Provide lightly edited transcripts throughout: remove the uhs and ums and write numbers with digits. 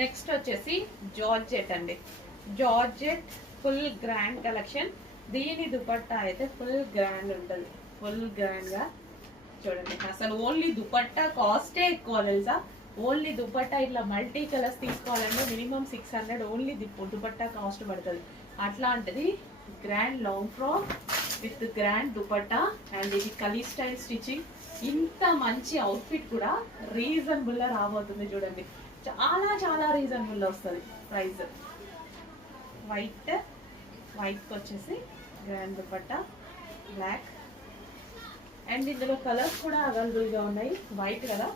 Next వచ్చేసి georgette అండి. Georgette full grand collection. దీని దుపట్టా అయితే ఫుల్ గ్రాండ్ ఉంటుంది, ఫుల్ గ్రాండ్ గా చూడండి. అసలు ఓన్లీ దుపట్టా కాస్టే ఎక్కువ తెలుసా. ఓన్లీ దుపట్టా ఇట్లా మల్టీ కలర్స్ తీసుకోవాలంటే మినిమం 600 ఓన్లీ దుపట్టా కాస్ట్ పడుతుంది. అట్లాంటిది grand long frock with grand dupatta and ఇది కలీ స్టైల్ స్టిచ్చింగ్. ఇంత మంచి అవుట్ఫిట్ కూడా రీజనబుల్ గా రాబోతుంది చూడండి. చాలా చాలా రీజనబుల్ వస్తుంది ప్రైస్. వైట్ వచ్చేసి గ్రాండ్ దుపట్టా బ్లాక్ అండ్ ఇందులో కలర్స్ కూడా అవైలబుల్ గా ఉన్నాయి. వైట్ కదా,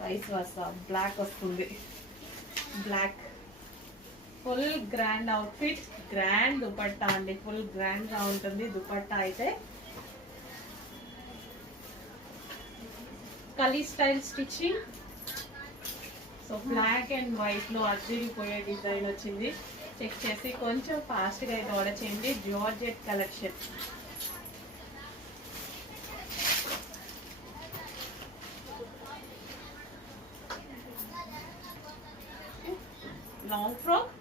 వైస్ వర్సా బ్లాక్ వస్తుంది. Black full grand outfit, grand dupatta అండి. ఫుల్ గ్రాండ్ గా ఉంటుంది దుపట్టా అయితే. Kali style stitching. So black and white లో అదిరిపోయే డిజైన్ వచ్చింది. చెక్ చేసి కొంచెం ఫాస్ట్ గా అయితే ఆర్డర్ చేయండి. Georgette collection. Long frock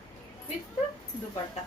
with dupatta.